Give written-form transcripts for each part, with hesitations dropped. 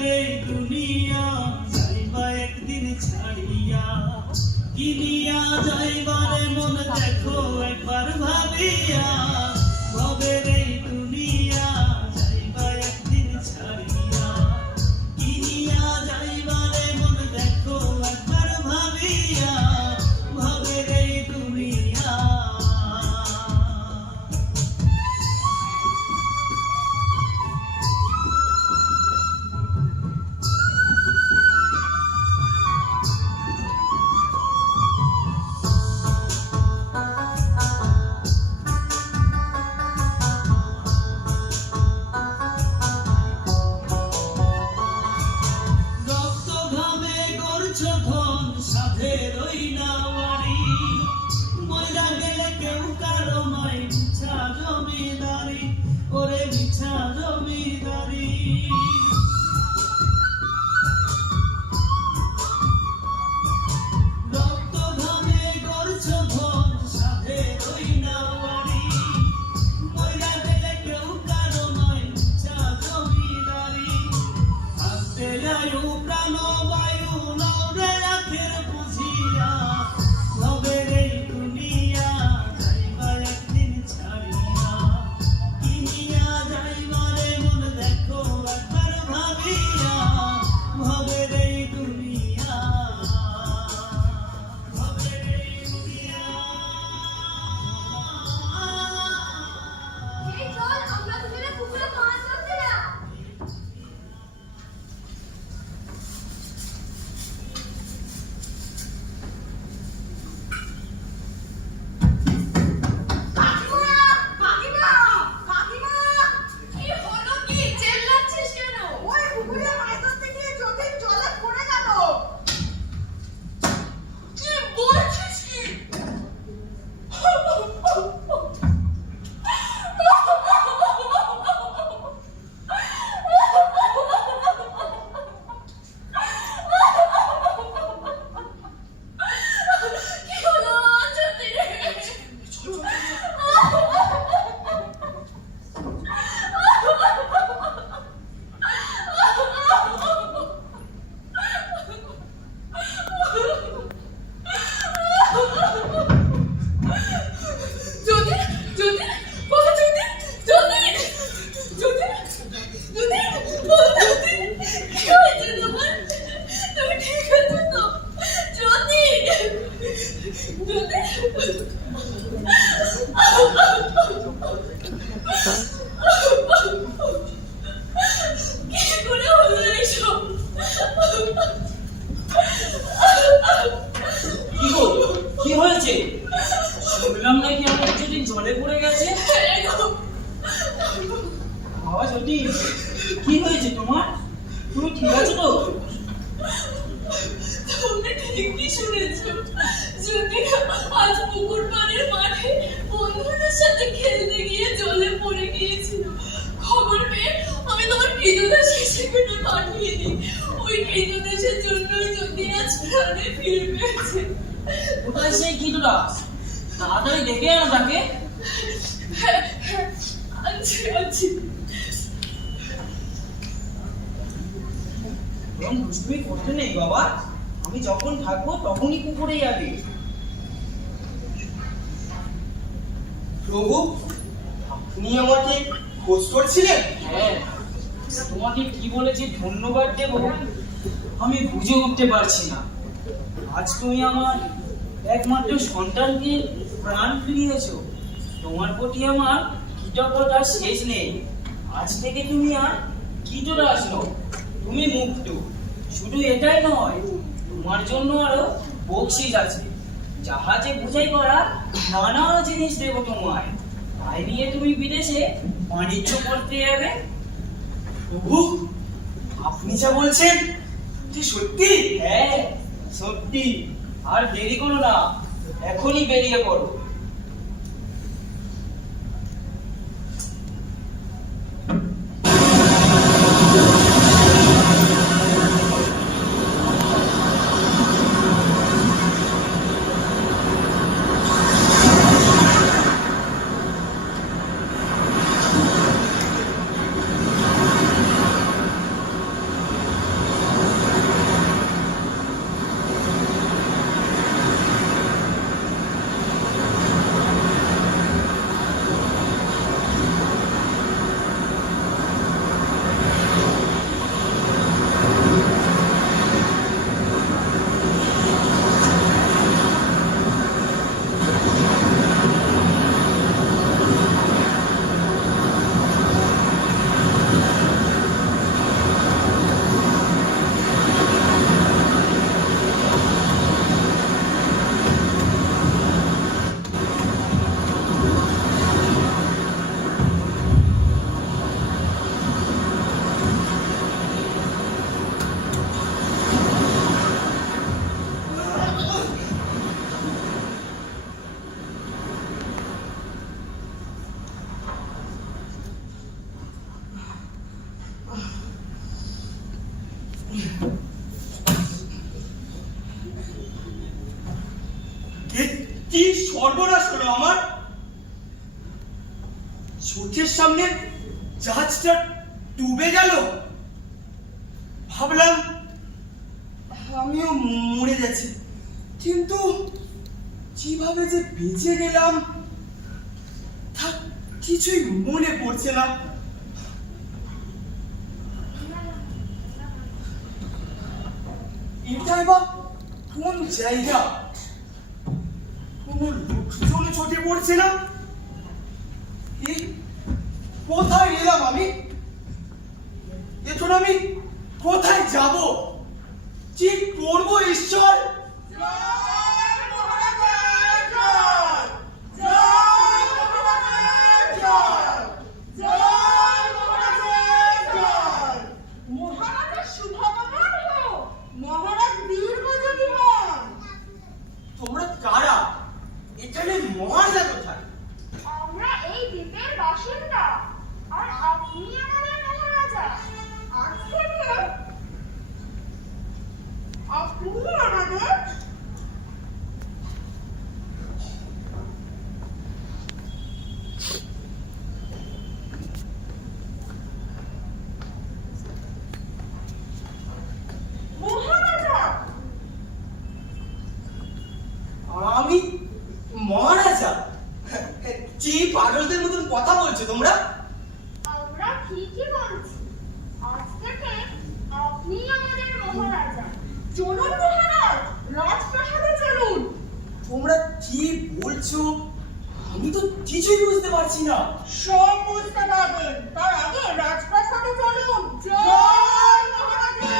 ভবের এই দুনিয়া যাইবা একদিন ছাড়িয়া, কিনিয়া যাইবারে মন দেখো একবার ভাবিয়া, ভবের এই দুনিয়া যাইবা একদিন ছাড়িয়া, কিনিয়া যাইবারে মন দেখো একবার ভাবিয়া, ভবের এই দুনিয়া। ধন সাধের ওই নাওয়ারি, ময়রা গেলে কেউ কারো নয় মিছা জমিদারি, ওরে মিছা জমিদারি। রক্ত ঘামে গড়ছ ধন সাধের ওই নাওয়ারি, ময়রা গেলে কেউ কারো নয় মিছা জমিদারি। থাকতে আয়ু প্রাণ বায়ু ভবের এই দুনিয়া যাইবা একদিন ছাড়িয়া, কিনিয়া যাইবারে মন দেখো একবার ভাবিয়া, ভবের এই দুনিয়া, ভবের এই দুনিয়া। এই চল আমরা দুজনে পুকুরে মাছ ধরতে না। কি হয়েছে? শুনলাম নাকি আমার যদি জলে পড়ে গেছে। বাবা সত্যি কি হয়েছে তোমার? তুমি ঠিক আছো তো? তুমি ঠিকই শুনেছো, যদি আজ পুকুর পাড়ের মাঠে বন্ধুদের সাথে খেলতে গিয়ে জলে পড়ে গিয়েছিল। খবর পেয়ে আমি তোমার কৃতদাসকে সেখানে পাঠিয়ে দিই। ওই কৃতদাসের জন্যই যদি আজ প্রাণে ফিরে পেয়েছে। কোথায় সেই কৃতদাস? তাড়াতাড়ি ডেকে আনো তাকে। আচ্ছা দুষ্টুমি করতে নেই বাবা, আমি যখন থাকবো তখনই পুকুরে যাবে। প্রভু, আপনি আমাকে খোঁজ করছিলেন? হ্যাঁ, তোমাকে কি বলেছি ধন্যবাদ দেব আমি বুঝে উঠতে পারছি না। আজ তুমি আমার একমাত্র সন্তানকে প্রাণ ফিরিয়েছো, তোমার প্রতি আমার কৃতজ্ঞতার শেষ নেই। আজ থেকে তুমি আর কৃতদাস নও, তুমি মুক্ত। শুধু এটাই নয়, তোমার জন্য আরো বকশিস আছে, জাহাজে বোঝাই করা নানা জিনিস দেব তোমায়। তাই নিয়ে তুমি বিদেশে বাণিজ্য করতে যাবে। প্রভু, আপনি যা বলছেন যে সত্যি? হ্যাঁ সত্যি। আর দেরি করো না, এখনই বেরিয়ে পড়ো। সর্বনাশ হলো আমার। চোখের সামনে জাহাজটা ডুবে গেল। ভাবলাম আমিও মরে গেছি, কিন্তু কিভাবে যে বেঁচে গেলাম তা কিছুই মনে পড়ছে না। এটাই বা কোন জায়গা? কোনো লোকজন চোখে পড়ছে না। কোথায় এলাম আমি? এখন আমি কোথায় যাব? কি করবো ঈশ্বর? তোমরা কারা? এখানে মহারাজা কোথায়? আমরা এই দ্বীপের বাসিন্দা, আর আপনি আমাদের মহারাজা। আজ থেকে আপনি আমাদের মহারাজা। আমি মহারাজা? কি পাগলদের মতন কথা বলছো তোমরা? আমরা ঠিকই বলছি, আজ থেকে আপনি আমাদের মহারাজা। চলুন মহারাজ, রাজপ্রাসাদে চলুন। তোমরা কি বলছো? আমি তো কিছুই বুঝতে পারছি না। সব বুঝতে পারবেন, তার আগে রাজপ্রাসাদে চলুন। জয় মহারাজা।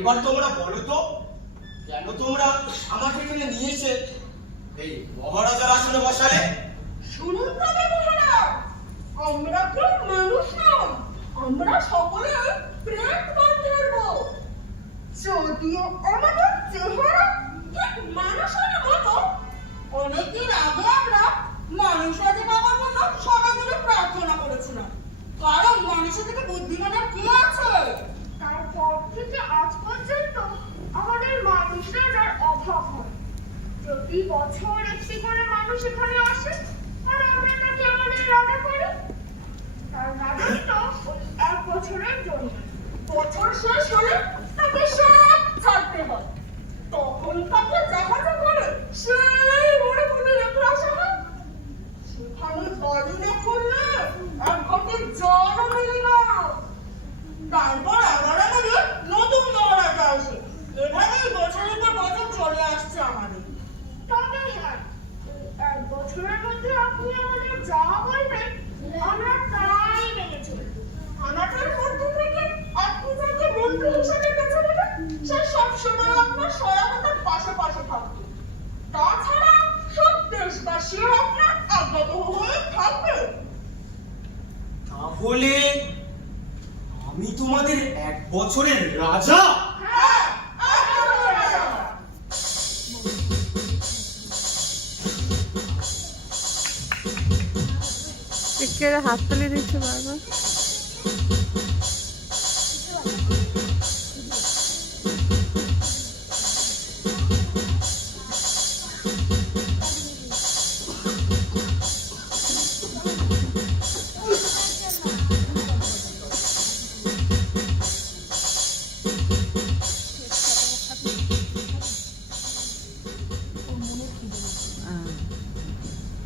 এবার তোমরা বলো তো, কেন তোমরা আমাকে এখানে নিয়ে এসে এই মহারাজার আসনে বসালে? শুনুন তবে মহারাজ, আমরা কেউ মানুষ নই, আমরা সকলে প্রেত গন্ধর্ব। যদিও আমাদের চেহারা ঠিক মানুষের মতো, অনেকদিন আগে আমরা মানুষরাজে বাবার জন্য সবাই মিলে প্রার্থনা করেছিলাম, কারণ মানুষের থেকে বুদ্ধিমানের কি আছে। তারপর থেকে আজ পর্যন্ত আমাদের মানুষ রাজার অভাব হয়। প্রতি বছর একটি করে মানুষ এখানে আসে, আর আমরা তাকে আমাদের রাজা করি। তার রাজত্ব ওই 1 বছরের জন্য। বছর শেষ হলে তাকে সব ছাড়তে হয়। তখন তাকে জাহাজে করে সেই মরুভূমি রেখে আসা হয়। সেখানে বাড়ি না করলে 1 ঘটে জলও মেলে না। তারপর আবার আমাদের নতুন মহারাজা আসে। এভাবেই বছরের পর বছর চলে আসছে আমাদের। তবে হ্যাঁ, 1 বছরের মধ্যে আপনি আমাদের যা বলবেন আমরা তাই মেনে চলব। আমাদের মধ্যে থেকে আপনি যাকে বন্ধু হিসেবে বেছে নেবেন, সে সবসময় আপনার সহায়তার পাশে পাশে থাকবে। তাছাড়া সব দেশবাসীও আপনার আজ্ঞাবহ হয়ে থাকবে। তাহলে আমি তোমাদের 1 বছরের রাজা? হ্যাঁ, আপনার রাজা। একেবারে হাততালি দিচ্ছে বারবার।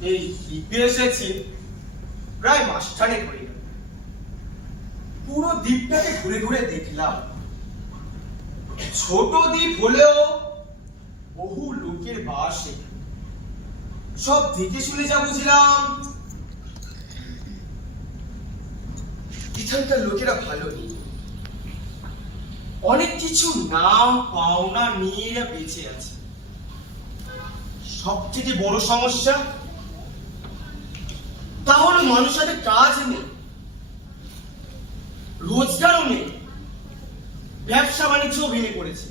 এই দ্বীপে এসেছি প্রায় মাসখানেক হয়ে গেল। পুরো দ্বীপটাকে ঘুরে ঘুরে দেখলাম। ছোট দ্বীপ হলেও বহু লোকের বাস এখানে। সব দেখে শুনে যা বুঝলাম, এখানকার লোকেরা ভালো নেই। অনেক কিছু নাম পাওনা নিয়ে এরা বেঁচে আছে। সব থেকে বড় সমস্যা তাহলে মানুষের কাজ নেই, রোজগারও নেই, ব্যবসা বাণিজ্য ভেঙে পড়েছে।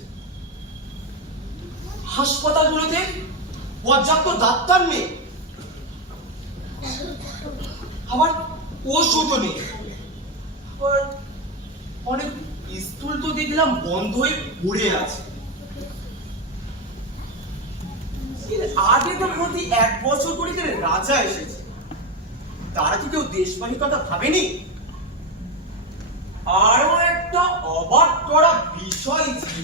হাসপাতালগুলোতে পর্যাপ্ত ডাক্তার নেই, আবার ওষুধও নেই। আবার অনেক স্কুল তো দেখলাম বন্ধ হয়ে পড়ে আছে। আগে তো প্রতি 1 বছর করে রাজা এসেছে, তারা কি কেউ দেশবাহী কথা ভাবেনি? আরো একটা অবাক করা বিষয় যে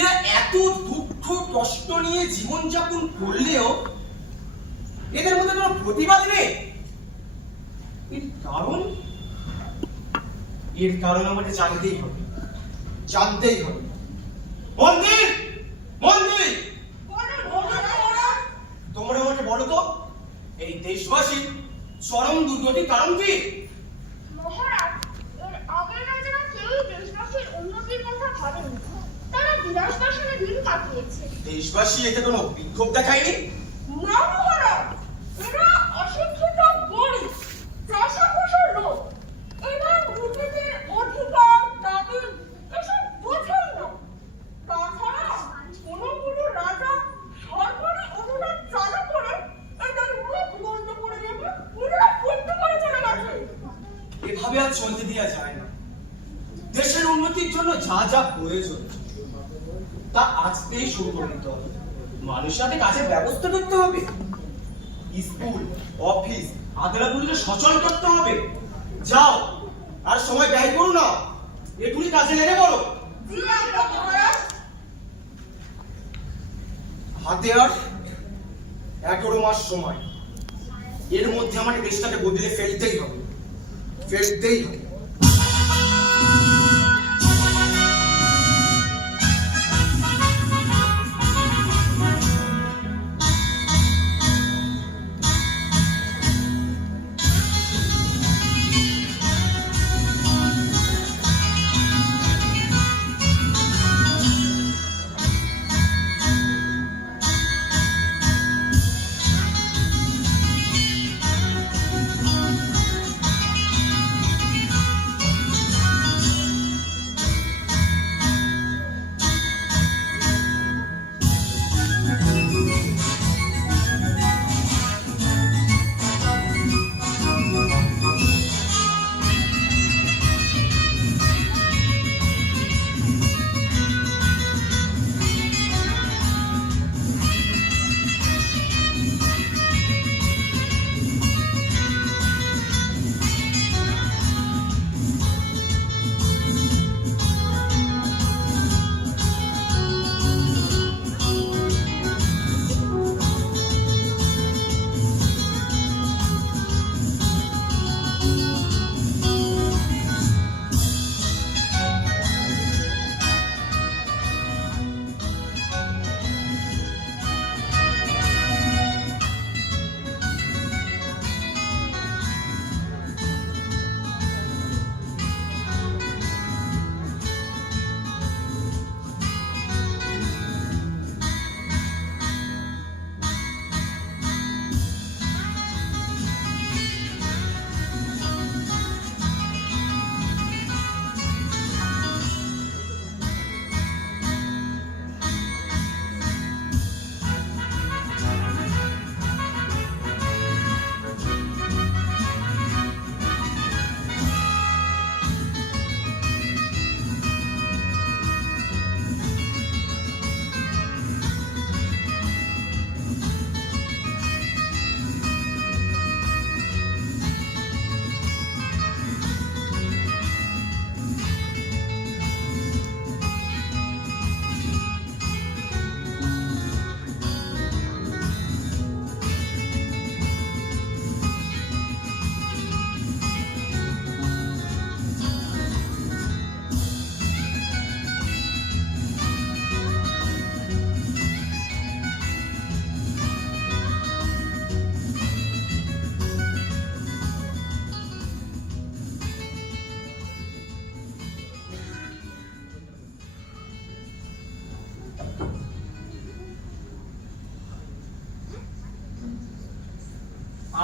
এরা এত দুঃখ কষ্ট নিয়ে জীবনযাপন করলেও এদের মধ্যে কোনো প্রতিবাদ নেই। এর কারণ আমাকে জানতেই হবে, জানতেই হবে। মন্দির, মন্দির, তোমরা আমাকে বলো তো, এই দেশবাসীর চরম দুর্গতির কারণ কি? মহারাজ, এর আগের রাজারা কেউই দেশবাসীর উন্নতির কথা ভাবেনি। তারা বিলাস বাসনে দিন কাটিয়েছে। দেশবাসী এতে কোনো বিক্ষোভ দেখায়নি? না মহারাজ, এরা অশিক্ষিত গরিব চাষাবাসের লোক। এরা নিজেদের অধিকার দাবি এসব বোঝেন না। তাছাড়া কোনো রাজা সরকারি অনুদান চালু করে এদের মুখ বন্ধ করে দেবে, এরা করতে করে চলে গেছে। এভাবে আর চলতে দেওয়া যায় না। দেশের উন্নতির জন্য যা যা প্রয়োজন তা আজকেই শুরু করে দিতে হবে। মানুষের কাজের ব্যবস্থা করতে হবে, স্কুল, অফিস, আদালতগুলোকে সচল করতে হবে। যাও, আর সময় ব্যয় করো না, এগুলি কাজে লেগে পড়ো। জি আজ্ঞা মহারাজ। হাতে আর 11 মাস সময়। এর মধ্যে আমাকে দেশটাকে বদলে ফেলতেই হবে, ফেলতেই হবে।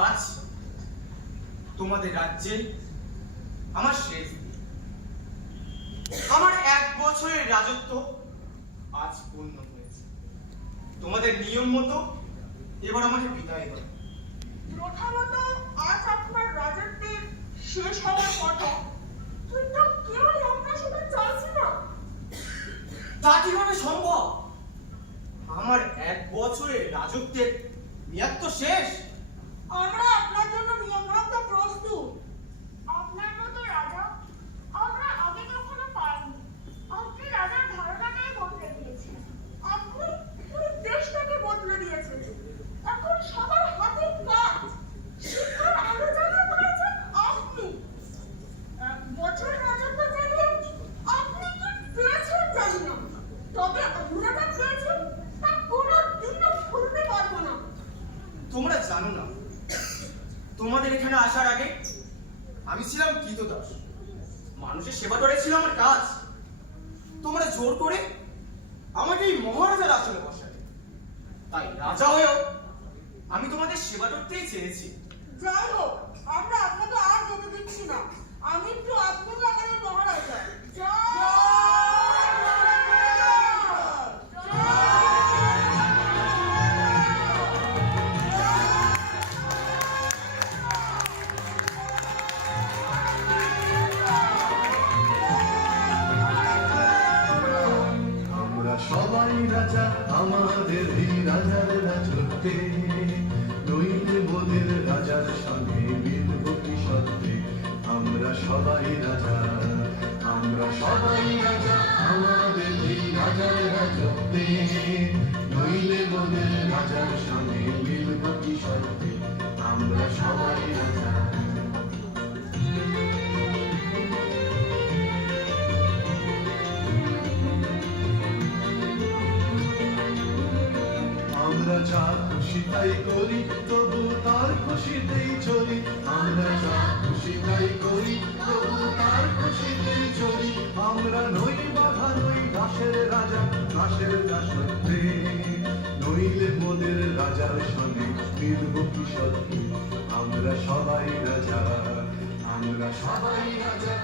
আজ তোমাদের রাজ্যে আমার শেষ দিন। আমার 1 বছরের রাজত্ব আজ পূর্ণ হয়েছে। তোমাদের নিয়ম মতো এবার আমাকে বিদায় দাও। প্রথমত আজ আপনার রাজত্বের শেষ হওয়ার কথা, কিন্তু কেউই আমরা সেটা চাইছি না। তা কিভাবে সম্ভব? আমার 1 বছরের রাজত্বের মেয়াদ তো শেষ। আমরা আপনার জন্য নিয়ম ভাঙতে প্রস্তুত। আপনার মতো রাজা আমরা আগে কখনো পাইনি। আপনি রাজার ধারণাটাই বদলে দিয়েছেন। আপনি পুরো দেশটাকে বদলে দিয়েছেন। এখন সবার হাতে কাজ, শিক্ষার আলো জ্বালিয়ে পড়েছেন আপনি। 1 বছর রাজত্ব চালিয়ে আপনি কি পেয়েছেন জানি না, তবে আমরা যা পেয়েছি তা কোনোদিনও ভুলতে পারবো না। তোমরা জানো না, তোমাদের এখানে আসার আগে আমি ছিলাম কৃতদাস। মানুষের সেবা করাই ছিল আমার কাজ। তোমরা জোর করে আমাকে এই মহারাজার আসনে বসালে, তাই রাজা হয়েও আমি তোমাদের সেবা করতেই চেয়েছি। যাই হোক, আমরা আপনাকে আর যেতে দিচ্ছি না। আমি একটু আপনি আমাদের মহারাজা। আমরা সবাই রাজা আমাদের এই রাজার রাজত্বে, নইলে মোদের রাজার সঙ্গে মিলব কি সত্যে। আমরা সবাই রাজা, আমরা সবাই রাজা আমাদের এই রাজার রাজত্বে, নইলে মোদের রাজার সঙ্গে মিলব কি সত্যে। আমরা সবাই রাজা। আমরা যা খুশি তাই করি, তবু তার খুশিতেই চলি। আমরা যা খুশি তাই করি, তবু তার খুশিতেই চলি। আমরা নই বাধা, নই দাসের রাজা, দাসের দাসত্বে, নইলে মোদের রাজার সঙ্গে মিলব কি সত্যি। আমরা সবাই রাজা, আমরা সবাই রাজা